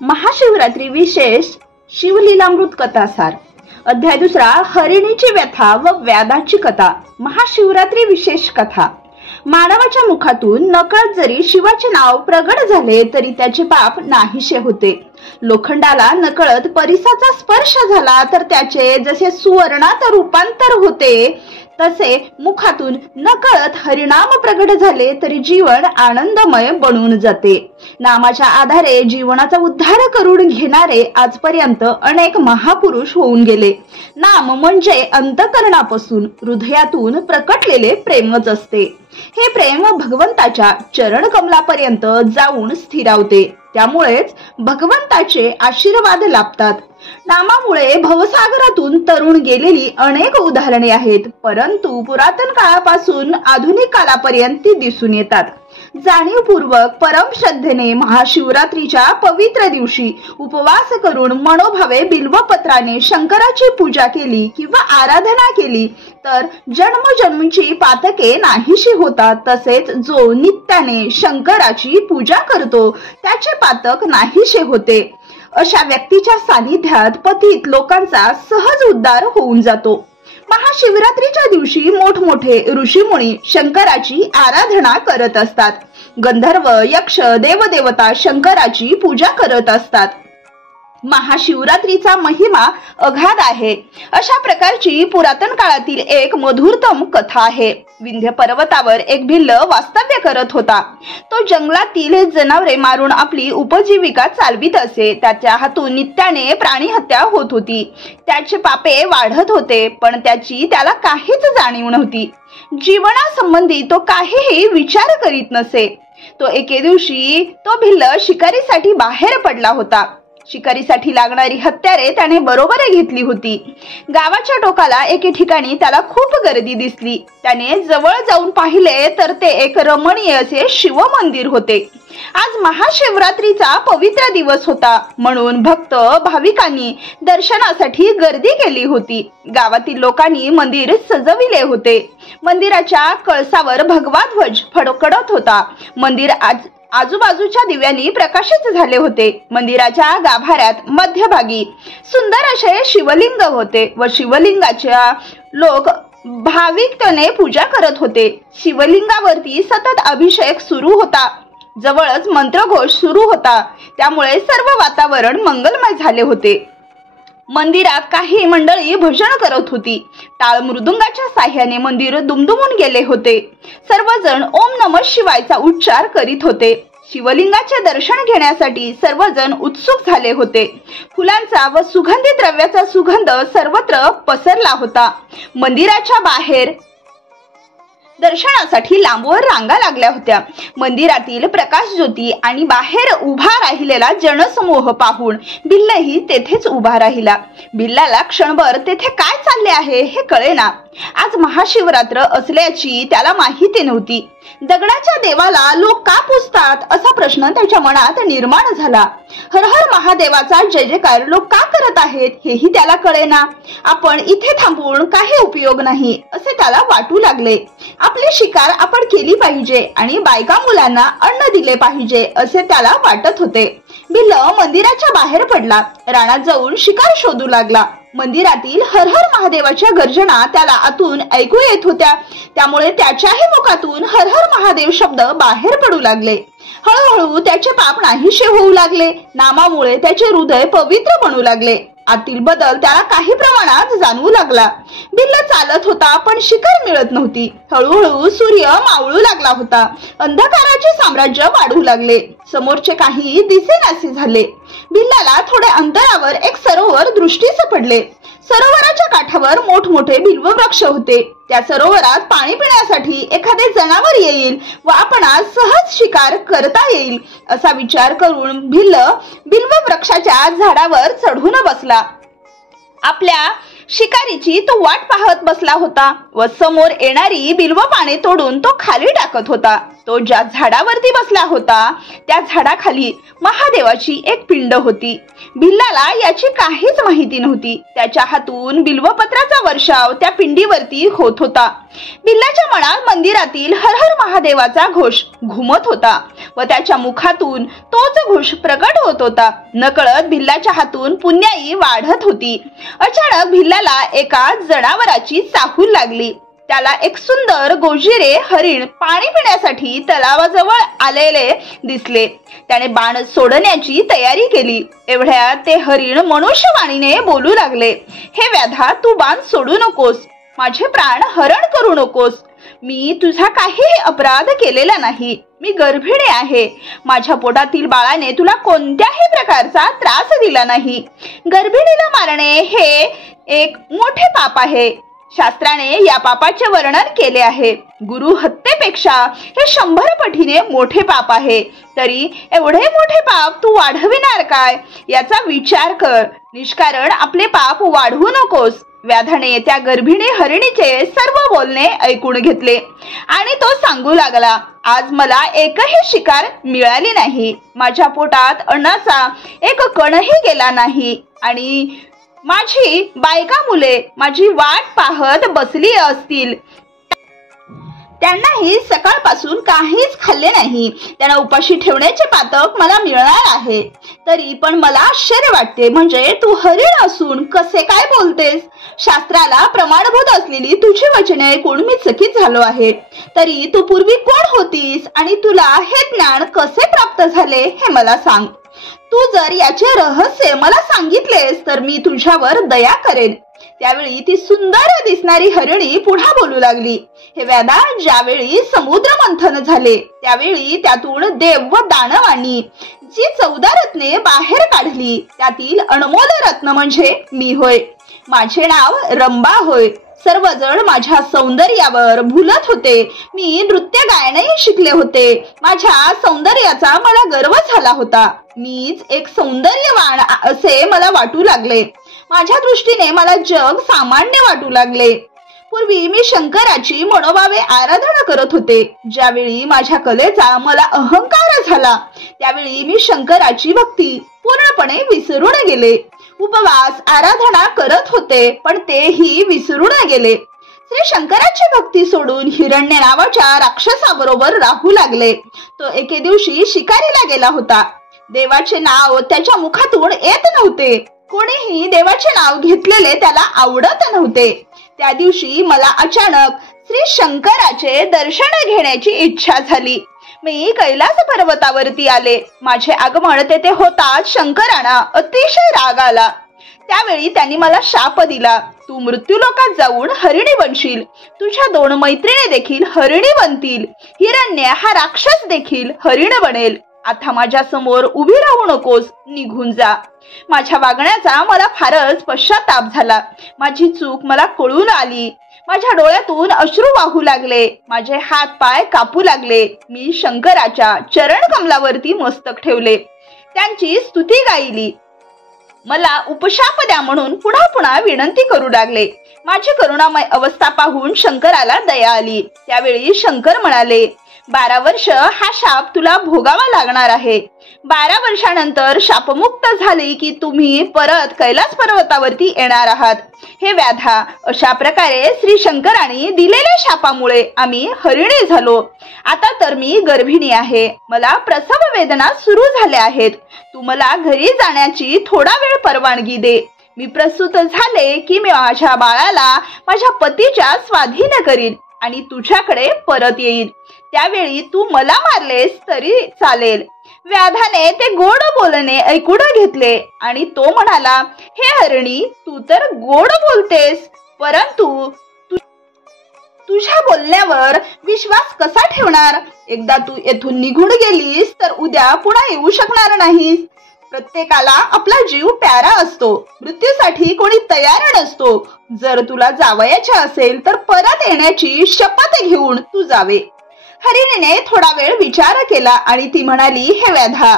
महाशिवरात्री विशेष शिवलीलामृत कथासार अध्याय 2 हरिणीची व्यथा व व्याधाची कथा। महाशिवरात्री विशेष कथा। मानवाच्या मुखातून नकळत जरी शिवाचे नाव प्रगट झाले तरी त्याचे पाप नाहीसे होते। लोखंडाला नकळत परिसाचा स्पर्श झाला तर त्याचे जसे सुवर्णात रूपांतर होते तसे मुखातून नकळत हरिनाम प्रगट झाले तरी जीवन आनंदमय बनून जाते। नामाच्या आधारे जीवनाचा उद्धार करून घेणारे आजपर्यंत अनेक महापुरुष होऊन गेले। नाम म्हणजे अंतःकरणापासून हृदयातून प्रकटलेले प्रेमच असते। हे प्रेम भगवंताच्या चरण कमलापर्यंत जाऊन स्थिरावते। त्यामुळेच भगवंताचे आशीर्वाद लाभतात। नामामुळे भवसागरातून तरुण गेलेली अनेक उदाहरणे आहेत, परंतु पुरातन काळापासून आधुनिक कालापर्यंत ती दिसून येतात। जाणीवपूर्वक परम श्रद्धेने महाशिवरात्रीच्या पवित्र दिवशी उपवास करून मनोभावे बिल्वपत्राने शंकराची पूजा केली किंवा आराधना केली तर जन्मजन्मीची पातके नाहीशी होतात। तसेच जो नित्याने शंकराची पूजा करतो त्याचे पातक नाहीसे होते। अशा व्यक्तीच्या सानिध्यात पतित लोकांचा सहज उद्धार होऊन जातो। महाशिवरात्रीच्या दिवशी मोठमोठे ऋषीमुनी शंकराची आराधना करत असतात। गंधर्व यक्ष देवदेवता शंकराची पूजा करत असतात। महाशिवरात्रीचा महिमा अगाध आहे। अशा प्रकारची पुरातन काळातील एक मधुरतम कथा आहे। विंध्य पर्वतावर एक भिल्ल वास्तव्य करत होता। तो जंगलातील जनावरे मारून आपली उपजीविका चालवित असे। त्याच्या हातून नित्याने प्राणी हत्या होत होती। त्याचे पापे वाढत होते, पण त्याची त्याला काहीच जाणीव नव्हती। जीवनासंबंधी तो काहीही विचार करीत नसे। तो एके दिवशी तो भिल्ल शिकारीसाठी बाहेर पडला होता। शिकारीसाठी लागणारी हत्यारे त्याने बरोबर घेतली होती। गावाच्या टोकाला एके ठिकाणी त्याला खूप गर्दी दिसली। त्याने जवळ जाऊन पाहिले तर ते एक रमणीय असे शिव मंदिर होते। आज महाशिवरात्रीचा पवित्र दिवस होता, म्हणून भक्त भाविकांनी दर्शनासाठी गर्दी केली होती। गावातील लोकांनी मंदिर सजविले होते। मंदिराच्या कळसावर भगवा ध्वज फडकडत होता। मंदिर आजूबाजूच्या दिव्यांनी प्रकाशित झाले होते। मंदिराच्या गाभाऱ्यात मध्यभागी सुंदर असे शिवलिंग होते व शिवलिंगाच्या लोक भाविकतेने पूजा करत होते। शिवलिंगावरती सतत अभिषेक सुरू होता। जवळच मंत्रघोष सुरू होता, त्यामुळे सर्व वातावरण मंगलमय झाले होते। मंदिरात काही मंडळी भजन करत होती। टाळ मृदुंगाच्या साह्याने मंदिर दुमदुमून गेले होते। सर्वजण ओम नमः शिवायचा उच्चार करीत होते। शिवलिंगाचे दर्शन घेण्यासाठी सर्वजण उत्सुक झाले होते। फुलांचा व सुगंधी द्रव्याचा सुगंध सर्वत्र पसरला होता। मंदिराच्या बाहेर दर्शनासाठी लांबवर रांगा लागल्या होत्या। मंदिरातील प्रकाश ज्योती आणि बाहेर उभा राहिलेला जनसमूह पाहून भिल्लही तेथेच उभा राहिला। भिल्लाला क्षणभर तेथे काय चालले आहे हे कळेना। आज महाशिवरात्र असल्याची त्याला माहिती नव्हती। दगडाच्या देवाला लोक का पुजतात असा प्रश्न त्याच्या मनात निर्माण झाला। हर हर महादेवाचा जय जयकार लोक का करत आहेत हेही त्याला कळेना। आपण इथे थांबून काही उपयोग नाही असे त्याला वाटू लागले। आपली शिकार आपण केली पाहिजे आणि बायका मुलांना अन्न दिले पाहिजे असे त्याला वाटत होते। भिल्ल मंदिराच्या बाहेर पडला। रानात जाऊन शिकार शोधू लागला। मंदिरातील हर हर महादेवाच्या गर्जना त्याला आतून ऐकू येत होत्या, त्यामुळे त्याच्याही मुखातून हर हर महादेव शब्द बाहेर पडू लागले। हळूहळू त्याचे पाप नाहीसे होऊ लागले। नामामुळे त्याचे हृदय पवित्र बनू लागले। आतील बदल त्याला काही प्रमाणात जाणवू लागला। भिल्ल चालत होता, पण शिकार मिळत नव्हती। हळूहळू सूर्य मावळू लागला होता। अंधकाराचे साम्राज्य वाढू लागले। समोरचे काही दिसेनासे झाले। भिल्लाला थोड्या अंतरावर एक सरोवर दृष्टीस पडले। सरोवराच्या काठावर मोठमोठे बिल्व वृक्ष होते। त्या सरोवरात पाणी पिण्यासाठी एखादे जनावर येईल व आपणास सहज शिकार करता येईल असा विचार करून भिल्ल बिल्व वृक्षाच्या झाडावर चढून बसला। आपल्या शिकारीची तो वाट पाहत बसला होता व समोर येणारी बिल्व पाने तोडून तो खाली टाकत होता। तो ज्या झाडावरती बसला होता त्या झाडाखाली महादेवाची एक पिंड होती. भिल्लाला याची काहीच माहिती नव्हती. त्याच्या हातून बिल्वपत्राचा वर्षाव त्या पिंडीवरती होत होता. भिल्लाच्या मनात मंदिरातील हर हर महादेवाचा घोष घुमत होता व त्याच्या मुखातून तोच घोष प्रकट होत होता. नकळत भिल्लाच्या हातून पुण्याई वाढत होती. अचानक भिल्लाला एका जनावराची चाहूल लागली. त्याला एक सुंदर गोजिरे हरिण पाणी पिण्यासाठी तलावाजवळ आलेले दिसले. त्याने बाण सोडण्याची तयारी केली. एवढ्यात ते हरिण मनुष्यवाणीने बोलू लागले, हे व्याधा, तू बाण सोडू नकोस, माझे प्राण हरण करू नकोस. मी तुझा काहीही अपराध केलेला नाही. मी गर्भिणी आहे. माझ्या पोटातील बाळाने तुला कोणत्याही प्रकारचा त्रास दिला नाही. गर्भिणीला मारणे हे एक मोठे पाप आहे. शास्त्राने या पापाचे वर्णन केले आहे. गुरु हत्येपेक्षा हे 100 पटीने मोठे पाप आहे. तरी एवढे मोठे पाप तू वाढविणार काय याचा विचार कर. निष्कारण आपले पाप वाढवू नकोस. व्याधाने त्या गर्भिणी हरिणीचे सर्व बोलणे ऐकून घेतले आणि तो सांगू लागला, आज मला एकही शिकार मिळाली नाही. माझ्या पोटात अन्नाचा एक कणही गेला नाही आणि माझी बायका मुले माझी वाट पाहत बसली असतील. त्यांनाही सकाळपासून काहीच खाल्ले नाही. त्यांना उपाशी ठेवण्याचे पातक मला मिळणार आहे. तरी पण मला आश्चर्य वाटते, म्हणजे तू हरिण असून कसे काय बोलतेस? शास्त्राला प्रमाणभूत असलेली तुझी वचने ऐकून मी चकित झालो आहे. तरी तू पूर्वी कोण होतीस आणि तुला हे ज्ञान कसे प्राप्त झाले हे मला सांग. तू जर याचे रहस्य मला सांगितलेस तर मी तुझ्यावर दया करेन. त्यावेळी ती सुंदर दिसणारी हरिणी पुन्हा बोलू लागली, हे व्याधा, ज्यावेळी समुद्र मंथन झाले त्यावेळी त्यातून देव व दानवांनी जी 14 रत्ने बाहेर काढली त्यातील अनमोल रत्न म्हणजे मी होय. माझे नाव रंबा होय. सर्वजण माझ्या सौंदर्यावर भुलत होते. मी नृत्य गायनही शिकले होते. माझ्या सौंदर्याचा मला गर्व झाला होता. मीच एक सौंदर्यवान असे मला वाटू लागले. माझ्या दृष्टीने मला जग सामान्य वाटू लागले. पूर्वी मी शंकराची मनोभावे आराधना करत होते. ज्यावेळी माझ्या कलेचा मला अहंकार झाला त्यावेळी मी शंकराची भक्ती पूर्णपणे विसरून गेले. उपवास आराधना करत होते पण तेही विसरून गेले. श्री शंकराची भक्ती सोडून हिरण्य नावाच्या राक्षसाबरोबर राहू लागले. तो एके दिवशी शिकारीला गेला होता. देवाचे नाव त्याच्या मुखातून येत नव्हते. कोणीही देवाचे नाव घेतलेले त्याला आवडत नव्हते. त्या दिवशी मला अचानक श्री शंकराचे दर्शन घेण्याची इच्छा झाली. मी कैलास पर्वतावरती आले. माझे आगमन तेथे होताच शंकरांना अतिशय राग आला. त्यावेळी त्यांनी मला शाप दिला, तू मृत्यूलोकात जाऊन हरिणी बनशील. तुझ्या 2 मैत्रिणी देखील हरिणी बनतील. हिरण्य हा राक्षस देखील हरिण बनेल. आता माझ्या समोर उभी राहू नकोस, निघून जा. माझ्या वागण्याचा मला फारच पश्चाताप झाला. माझी चूक मला कळून आली. माझ्या डोळ्यातून अश्रू वाहू लागले. माझे हात पाय कापू लागले. मी शंकराच्या चरण कमलावरती मस्तक ठेवले. त्यांची स्तुती गायली. मला उपशाप द्या म्हणून पुन्हा पुन्हा विनंती करू लागले. माझी करुणामय अवस्था पाहून शंकराला दया आली. त्यावेळी शंकर म्हणाले, 12 वर्ष हा शाप तुला भोगावा लागणार आहे. 12 वर्षानंतर शापमुक्त झाले की तुम्ही परत कैलास पर्वतावरती येणार आहात. हे व्याधा, अशा प्रकारे श्री शंकरांनी दिलेल्या शापामुळे आम्ही हरिणी झालो. आता तर मी गर्भिणी आहे. मला प्रसव वेदना सुरू झाल्या आहेत. तू मला घरी जाण्याची थोडा वेळ परवानगी दे. मी प्रसूत झाले की मी माझ्या बाळाला माझ्या पतीच्या स्वाधीन करीन आणि तुझ्याकडे परत येईल. त्यावेळी तू मला मारलेस तरी चालेल. व्याधाने ते गोड बोलणे ऐकून घेतले आणि तो म्हणाला, हे हरिणी, तू तर गोड बोलतेस, परंतु तुझ्या बोलण्यावर विश्वास कसा ठेवणार? एकदा तू येथून निघून गेलीस तर उद्या पुन्हा येऊ शकणार नाहीस. प्रत्येकाला आपला जीव प्यारा असतो. मृत्यूसाठी कोणी तयार नसतो. जर तुला जावयाचे असेल तर परत येण्याची शपथ घेऊन तू जावे. हरिणीने थोडा वेळ विचार केला आणि ती म्हणाली, हे व्याधा,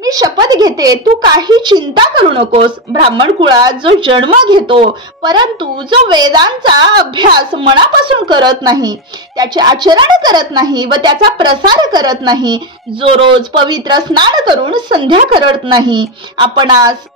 मी शपथ घेते, तू काही चिंता करू नकोस. ब्राह्मण कुळात जो जन्म घेतो, परंतु जो वेदांचा अभ्यास मनापासून करत नाही, त्याचे आचरण करत नाही व त्याचा प्रसार करत नाही, जो रोज पवित्र स्नान करून संध्या करत नाही, आपणास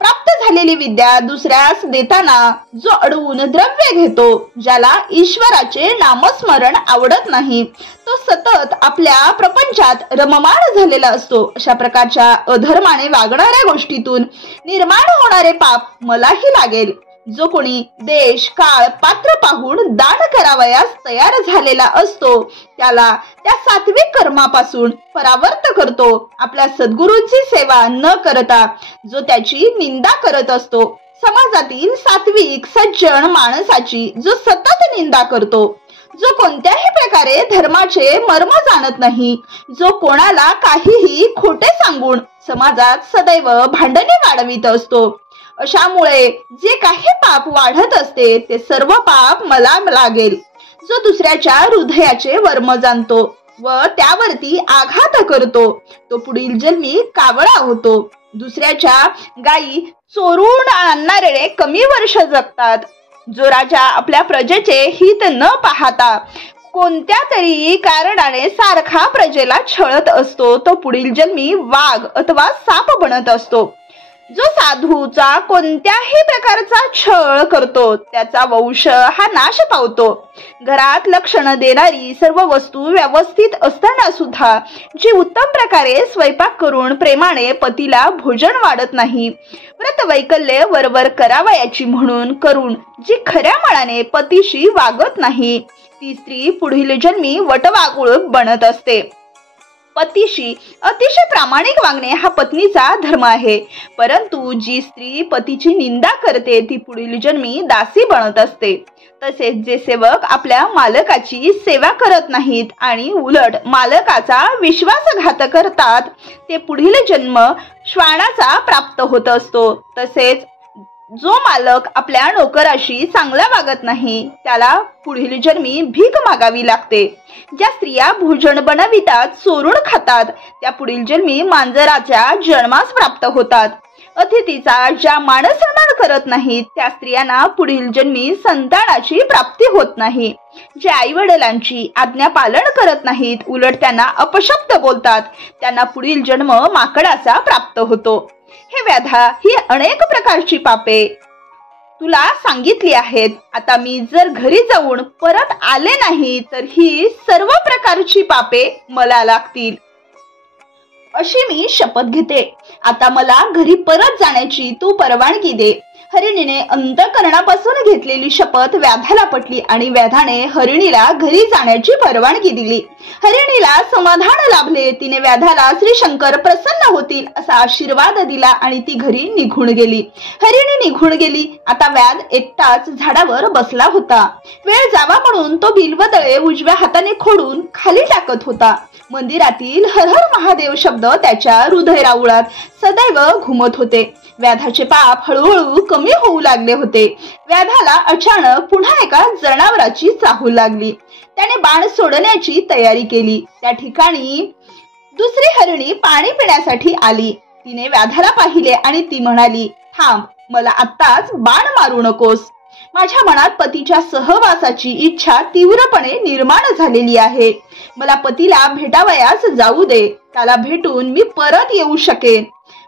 प्राप्त झालेली विद्या दुसऱ्यास देताना जो अडवून द्रव्य घेतो, ज्याला ईश्वराचे नामस्मरण आवडत नाही, तो सतत आपल्या प्रपंचात रममाण झालेला असतो. अशा प्रकारच्या अधर्माने वागणाऱ्या गोष्टीतून निर्माण होणारे पाप मलाही लागेल. जो कोणी देश काळ पात्र पाहून दान करावयास तयार झालेला असतो, त्याला त्या सात्विक कर्मापासून परावर्त करतो. आपल्या सद्गुरूंची सेवा न करता जो त्याची निंदा करत असतो, समाजातील सात्विक सज्जन माणसाची जो सतत निंदा करतो, जो कोणत्याही प्रकारे धर्माचे मर्म जाणत नाही, जो कोणाला काहीही खोटे सांगून समाजात सदैव भांडणे वाढवित असतो, अशामुळे जे काही पाप वाढत असते ते सर्व पाप मला लागेल. जो दुसऱ्याच्या हृदयाचे वर्म जाणतो व त्यावरती आघात करतो, तो पुढील जन्मी कावळा होतो. दुसऱ्याच्या गायी चोरून आणणारे कमी वर्ष जगतात. जो राजा आपल्या प्रजेचे हित न पाहता कोणत्या तरी कारणाने सारखा प्रजेला छळत असतो, तो पुढील जन्मी वाघ अथवा साप बनत असतो. जो साधूचा कोणत्याही प्रकारचा छळ करतो, त्याचा वंश हा नाश पावतो. घरात लक्षण देणारी सर्व वस्तू व्यवस्थित असताना सुद्धा जी उत्तम प्रकारे स्वयंपाक करून प्रेमाने पतीला भोजन वाढत नाही, व्रत वैकल्य वरवर करावयाची म्हणून करून जी खऱ्या मनाने पतीशी वागत नाही, ती स्त्री पुढील जन्मी वटवाघूळ बनत असते. पतीशी अतिशय प्रामाणिक वागणे हा पत्नीचा धर्म आहे, परंतु जी स्त्री पतीची निंदा करते ती पुढील जन्मी दासी बनत असते. तसेच जे सेवक आपल्या मालकाची सेवा करत नाहीत आणि उलट मालकाचा विश्वासघात करतात, ते पुढील जन्म श्वानाचा प्राप्त होत असतो. तसेच जो मालक आपल्या नोकराशी चांगला वागत नाही, त्याला पुढील जन्मी भीक मागावी लागते. ज्या स्त्रिया भोजन बनवितात चोरून खातात, त्या पुढील जन्मी मांजराच्या जन्मास प्राप्त होतात. अतिथीचा ज्या मानसन्मान करत नाहीत, त्या स्त्रियांना पुढील जन्मी संतानाची प्राप्ती होत नाही. जे आई वडिलांची आज्ञा पालन करत नाहीत, उलट त्यांना अपशब्द बोलतात, त्यांना पुढील जन्म माकडाचा प्राप्त होतो. हे व्याधा ही अनेक प्रकारची पापे तुला सांगितली आहेत. आता मी जर घरी जाऊन परत आले नाही, तर ही सर्व प्रकारची पापे मला लागतील. अशी मी शपथ घेते. आता मला घरी परत जाण्याची तू परवानगी दे. हरिणीने अंतःकरणापासून घेतलेली शपथ व्याधाला पटली आणि व्याधाने हरिणीला घरी जाण्याची परवानगी दिली. हरिणीला समाधान लाभले. तिने व्याधाला श्री शंकर प्रसन्न होतील असा आशीर्वाद दिला आणि ती घरी निघून गेली. हरिणी निघून गेली. आता व्याध एकटाच झाडावर बसला होता. वेळ जावा म्हणून तो बिल्वदळे उजव्या हाताने खोडून खाली टाकत होता. मंदिरातील हर हर महादेव शब्द त्याच्या हृदयराऊळात सदैव घुमत होते. व्याधाचे पाप हळूहळू कमी होऊ लागले होते. व्याधाला अचानक पुन्हा एका जनावराची चाहूल लागली. त्याने बाण सोडण्याची तयारी केली. त्या ठिकाणी दुसरी हरिणी पाणी पिण्यासाठी आली. तिने व्याधाला पाहिले आणि ती म्हणाली, थांब, मला आत्ताच बाण मारू नकोस. माझ्या मनात पतीच्या सहवासाची इच्छा तीव्रपणे निर्माण झालेली आहे. मला पतीला भेटावयास जाऊ दे. त्याला भेटून मी परत येऊ शकेन.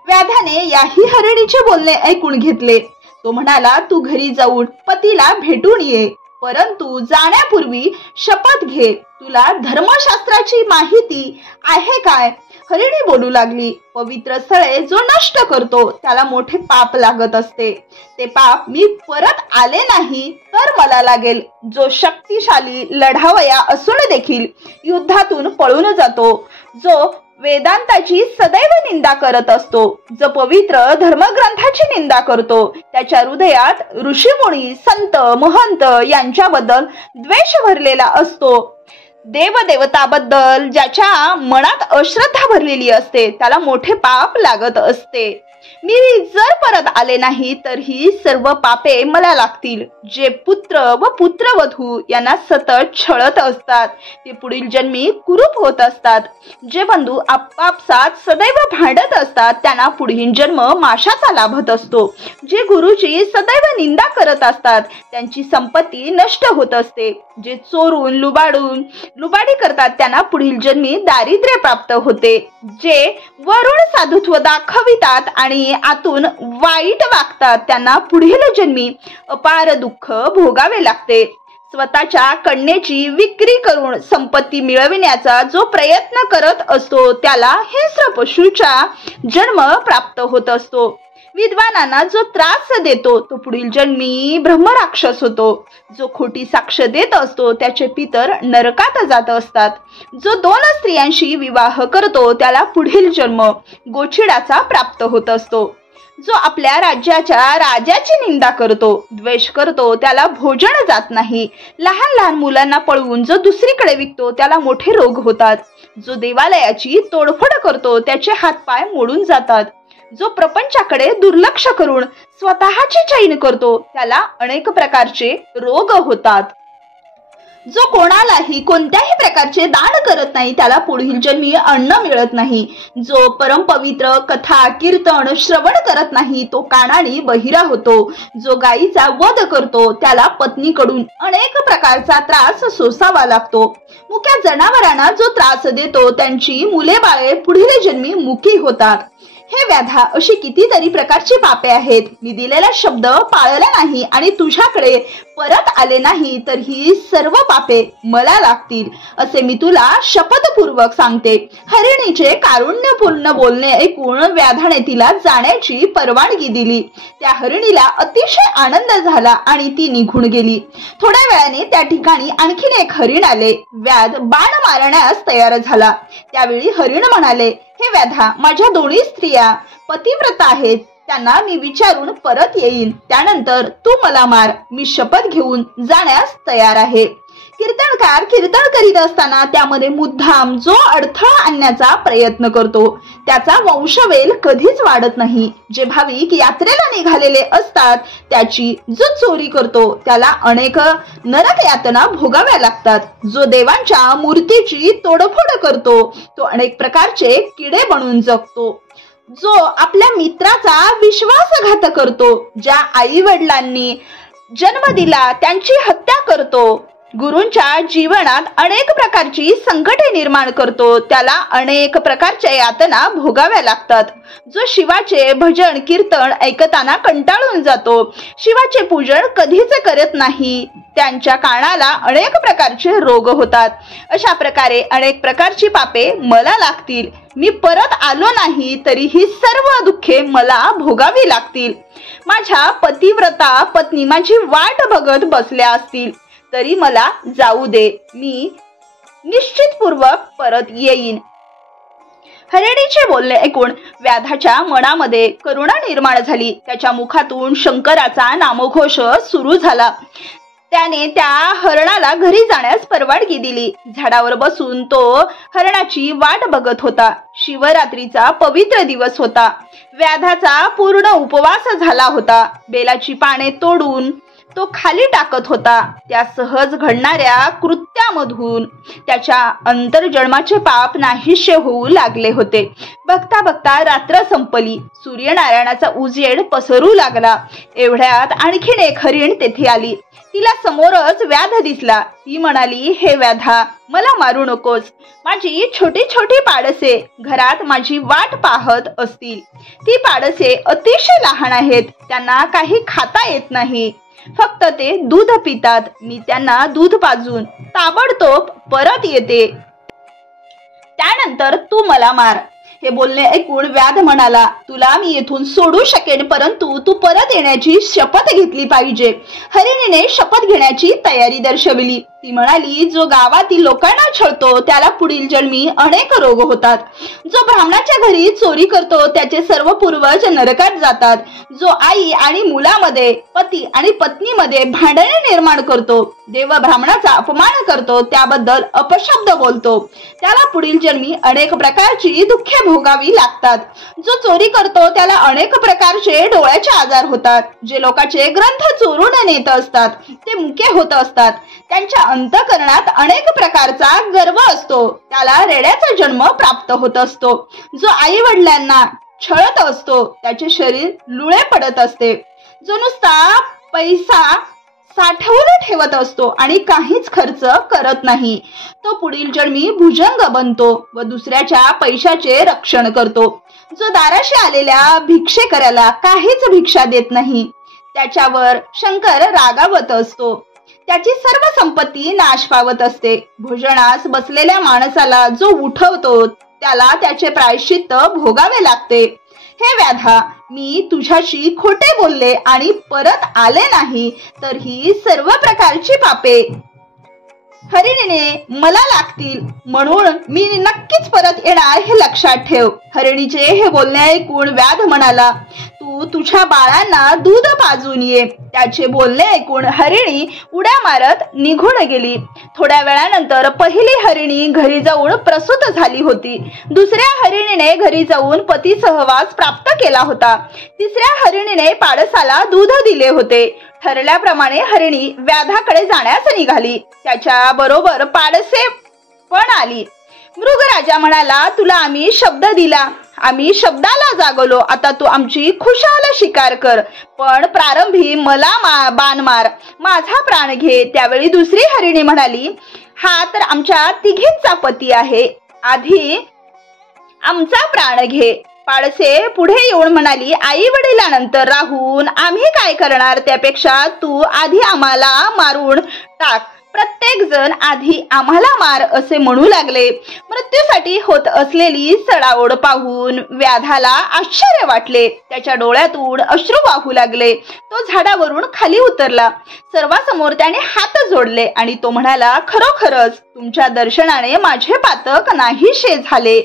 व्याधाने याही हरिणीचे बोलणे ऐकून घेतले. तो म्हणाला, तू घरी जाऊन पतीला भेटून ये, परंतु जाण्यापूर्वी शपथ घे. तुला धर्मशास्त्राची माहिती आहे काय? हरिणी बोलू लागली, पवित्र स्थळे जो नष्ट करतो त्याला मोठे पाप लागत असते. ते पाप मी परत आले नाही तर मला लागेल. जो शक्तिशाली लढावया असून देखील युद्धातून पळून जातो, जो वेदांताची सदैव निंदा करत असतो, जो पवित्र धर्मग्रंथाची निंदा करतो, त्याच्या हृदयात ऋषीमुनी संत महंत यांच्याबद्दल द्वेष भरलेला असतो, देवदेवताबद्दल ज्याच्या मनात अश्रद्धा भरलेली असते त्याला मोठे पाप लागत असते. मी जर परत आले नाही तर ही सर्व पापे मला लागतील. जे पुत्र व पुत्रवधू यांना सतत छळत असतात ते पुढील जन्मी कुरूप होत असतात. जे बंधू आपापसात सदैव भांडत असतात त्यांना पुढील जन्म माशाचा लाभत असतो. जे गुरुची सदैव निंदा करत असतात त्यांची संपत्ती नष्ट होत असते. जे चोरून लुबाडी करतात त्यांना पुढील जन्मी दारिद्र्य प्राप्त होते. जे वरून साधुत्व दाखवितात आणि आतून वाईट वागतात त्यांना पुढील जन्मी अपार दुःख भोगावे लागते. स्वतःच्या कन्येची विक्री करून संपत्ती मिळविण्याचा जो प्रयत्न करत असतो त्याला हिंस्र पशूचा जन्म प्राप्त होत असतो. विद्वानांना जो त्रास देतो तो पुढील जन्मी ब्रह्मराक्षस होतो. जो खोटी साक्ष देत असतो त्याचे पितर नरकात जात असतात. जो 2 स्त्रियांशी विवाह करतो त्याला पुढील जन्म गोचिडाचा प्राप्त होत असतो. जो आपल्या राज्याच्या राजाची निंदा करतो द्वेष करतो त्याला भोजन जात नाही. लहान लहान मुलांना पळवून जो दुसरीकडे विकतो त्याला मोठे रोग होतात. जो देवालयाची तोडफोड करतो त्याचे हातपाय मोडून जातात. जो प्रपंचाकडे दुर्लक्ष करून स्वतःची चैन करतो त्याला अनेक प्रकारचे रोग होतात. जो कोणालाही कोणत्याही प्रकारचे दान करत नाही त्याला पुढील जन्मी अन्न मिळत नाही. जो परमपवित्र कथा कीर्तन श्रवण करत नाही तो कानाने बहिरा होतो. जो गायीचा वध करतो त्याला पत्नीकडून अनेक प्रकारचा त्रास सोसावा लागतो. मुक्या जनावरांना जो त्रास देतो त्यांची मुले बाळे पुढील जन्मी मुकी होतात. हे व्याधा अशी कितीतरी प्रकारची पापे आहेत. मी दिलेला शब्द पाळला नाही आणि तुझ्याकडे परत आले नाही तर ही सर्व पापे मला लागतील असे मी तुला शपथपूर्वक सांगते. हरिणीचे कारुण्यपूर्ण बोलणे ऐकून व्याधाने तिला जाण्याची परवानगी दिली. त्या हरिणीला अतिशय आनंद झाला आणि ती निघून गेली. थोड्या वेळाने त्या ठिकाणी आणखीन एक हरिण आले. व्याध बाण मारण्यास तयार झाला. त्यावेळी हरिण म्हणाले, हे व्याधा, माझ्या 2 स्त्रिया पतिव्रता आहेत. त्यांना मी विचारून परत येईन. त्यानंतर तू मला मार. मी शपथ घेऊन जाण्यास तयार आहे. कीर्तनकार कीर्तन करीत असताना त्यामध्ये मुद्दाम जो अडथळा आणण्याचा प्रयत्न करतो त्याचा वंशवेल कधीच वाढत नाही. जे भाविक यात्रेला निघालेले असतात त्याची जो चोरी करतो त्याला अनेक नरक यातना भोगाव्या लागतात. जो देवांच्या मूर्तीची तोडफोड करतो तो अनेक प्रकारचे किडे बनून जगतो. जो आपल्या मित्राचा विश्वासघात करतो, ज्या आई वडिलांनी जन्म दिला त्यांची हत्या करतो, गुरूंच्या जीवनात अनेक प्रकारची संकटे निर्माण करतो त्याला अनेक प्रकारच्या यातना भोगाव्या लागतात. जो शिवाचे भजन कीर्तन ऐकताना कंटाळून जातो, शिवाचे पूजन कधीच करत नाही, त्यांच्या कानाला अनेक प्रकारचे रोग होतात. अशा प्रकारे अनेक प्रकारची पापे मला लागतील. मी परत आलो नाही तरी ही सर्व दुःखे मला भोगावी लागतील. माझ्या पतिव्रता पत्नी माझी वाट बघत बसल्या असतील तरी मला जाऊ दे. मी निश्चितपूर्वक परत येईन. हरिणीचे बोलणे ऐकून व्याधाच्या मनामध्ये करुणा निर्माण झाली. त्याच्या मुखातून शंकराचा नामघोष सुरू झाला. त्याने त्या हरणाला घरी जाण्यास परवानगी दिली. झाडावर बसून तो हरणाची वाट बघत होता. शिवरात्रीचा पवित्र दिवस होता. व्याधाचा पूर्ण उपवास झाला होता. बेलाची पाने तोडून तो खाली टाकत होता. त्या सहज घडणाऱ्या कृत्यामधून त्याच्या अंतर्जन्माचे पाप नाहीसे होऊ लागले होते. बघता बघता रात्र संपली. सूर्यनारायणाचा उजेड पसरू लागला. एवढ्यात आणखीन एक हरिण तेथे आली. तिला समोरच व्याध दिसला. ती म्हणाली, हे व्याधा, मला मारू नकोस. माझी छोटी छोटी पाडसे घरात माझी वाट पाहत असतील. ती पाडसे अतिशय लहान आहेत. त्यांना काही खाता येत नाही. फक्त ते दूध पितात. मी त्यांना दूध पाजून ताबडतोब परत येते. त्यानंतर तू मला मार. हे बोलणे ऐकून व्याध म्हणाला, तुला मी येथून सोडू शकेन, परंतु तू परत येण्याची शपथ घेतली पाहिजे. हरिणीने शपथ घेण्याची तयारी दर्शविली. ती म्हणाली, जो गावातील लोकांना छळतो त्याला पुढील जन्मी अनेक रोग होतात. जो ब्राह्मणाच्या घरी चोरी करतो त्याचे सर्व पूर्वज नरकात जातात. जो आई आणि मुलामध्ये, पती आणि पत्नीमध्ये भांडणे निर्माण करतो, देव ब्राह्मणाचा अपमान करतो, त्याबद्दल अपशब्द बोलतो, त्याला पुढील जन्मी अनेक प्रकारची दुःखे भोगावी लागतात. जो चोरी करतो त्याला अनेक प्रकारचे डोळ्याचे आजार होतात. जे लोकांचे ग्रंथ चोरून नेत असतात ते मुके होत असतात. त्यांच्या अंतःकरणात अनेक प्रकारचा गर्व असतो, त्याला रेड्याचा जन्म प्राप्त होत असतो. जो आई वडिलांना छळत असतो त्याचे शरीर लुळे पडत असते. जो नुसता पैसा साठवून ठेवत असतो आणि काहीच खर्च करत नाही, तो पुढील जन्मी भुजंग बनतो व दुसऱ्याच्या पैशाचे रक्षण करतो. जो दाराशी आलेल्या भिक्षेकऱ्याला काहीच भिक्षा देत नाही, त्याच्यावर शंकर रागावत असतो. त्याची सर्व संपत्ती नाश पावत असते. भोजनास बसलेल्या माणसाला जो उठवतो त्याला त्याचे प्रायश्चित्त भोगावे लागते. हे व्याधा, मी तुझ्याशी खोटे बोलले आणि परत आले नाही तर ही सर्व प्रकारची पापे हरिणीने मला लागतील, म्हणून मी नक्कीच परत येणार हे लक्षात ठेव. हरिणीचे हे बोलणे ऐकून व्याध म्हणाला, तू तुझ्या बाळांना दूध पाजून ये. त्याचे बोलणे ऐकून हरिणी उड्या मारत निघून गेली. थोड्या वेळानंतर पहिली हरिणी घरी जाऊन प्रसूत झाली होती. दुसऱ्या हरिणीने घरी जाऊन पती सहवास प्राप्त केला होता. तिसऱ्या हरिणीने पाडसाला दूध दिले होते. ठरल्याप्रमाणे हरिणी व्याधाकडे जाण्यास निघाली. त्याच्या बरोबर पाडसे पण आली. मृगराजा म्हणाला, तुला आम्ही शब्द दिला, आम्ही शब्दाला जागलो. आता तू आमची खुशाल शिकार कर, पण प्रारंभी मला बाण मार, माझा प्राण घे. त्यावेळी दुसरी हरिणी म्हणाली, हा तर आमच्या तिघींचा पती आहे, आधी आमचा प्राण घे. पाडसे पुढे येऊन म्हणाली, आई वडिलांनंतर राहून आम्ही काय करणार, त्यापेक्षा तू आधी आम्हाला मारून टाक. प्रत्येक जण आधी आम्हाला मार असे म्हणू लागले. मृत्यूसाठी होत असलेली सडाओढ पाहून व्याधाला आश्चर्य वाटले. त्याच्या डोळ्यातून अश्रू वाहू लागले. तो झाडावरून खाली उतरला. सर्वांसमोर त्याने हात जोडले आणि तो म्हणाला, खरोखरच तुमच्या दर्शनाने माझे पातक नाहीसे झाले.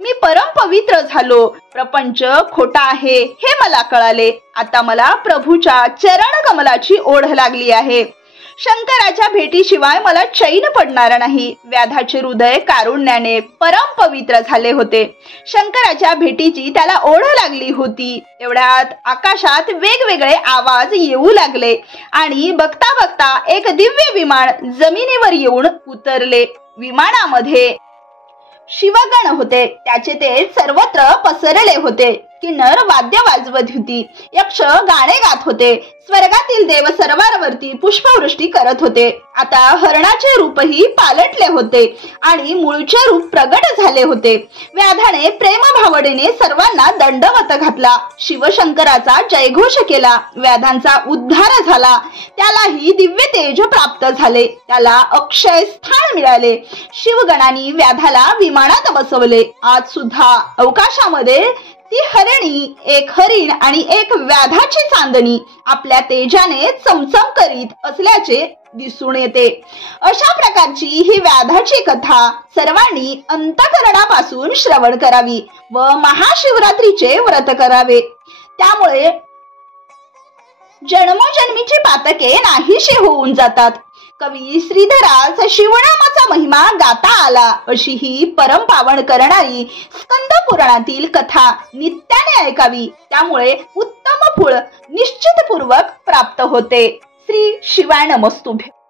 मी परम पवित्र झालो. प्रपंच खोटा आहे हे मला कळाले. आता मला प्रभूच्या चरण कमलाची ओढ लागली आहे. शंकराच्या भेटीशिवाय मला चैन पडणार नाही. व्याधाचे हृदय कारुण्याने परम पवित्र झाले होते. शंकराच्या भेटीची त्याला ओढ लागली होती. एवढ्यात आकाशात वेगवेगळे आवाज येऊ लागले आणि बघता बघता एक दिव्य विमान जमिनीवर येऊन उतरले. विमानामध्ये शिवगण होते. त्याचे ते सर्वत्र पसरले होते. किन्नर वाद्य वाजवत होती. यक्ष गाणे गात होते. स्वर्गातील देव सर्वांवरती पुष्पवृष्टी करत होते. आता हरणाचे रूपही पालटले होते आणि मूळचे रूप प्रगट झाले होते. व्याधाने प्रेमभावनेने सर्वांना दंडवत घातला. शिवशंकराचा जयघोष केला. व्याधांचा उद्धार झाला. त्यालाही दिव्य तेज प्राप्त झाले. त्याला अक्षय स्थान मिळाले. शिवगणांनी व्याधाला विमानात बसवले. आज सुद्धा अवकाशामध्ये ती हरिणी, एक हरिण आणि एक व्याधाची चांदणी आपल्या तेजाने चमचम करीत असल्याचे दिसून येते. अशा प्रकारची ही व्याधाची कथा सर्वांनी अंतःकरणापासून श्रवण करावी व महाशिवरात्रीचे व्रत करावे. त्यामुळे जन्मोजन्मीची पातके नाहीशी होऊन जातात. कवी श्रीधरास शिवनामाचा महिमा गाता आला अशी ही परम पावन करणारी स्कंद पुराणातील कथा नित्याने ऐकावी. त्यामुळे उत्तम फळ निश्चितपूर्वक प्राप्त होते. श्री शिवाय नमस्तुभ्यं.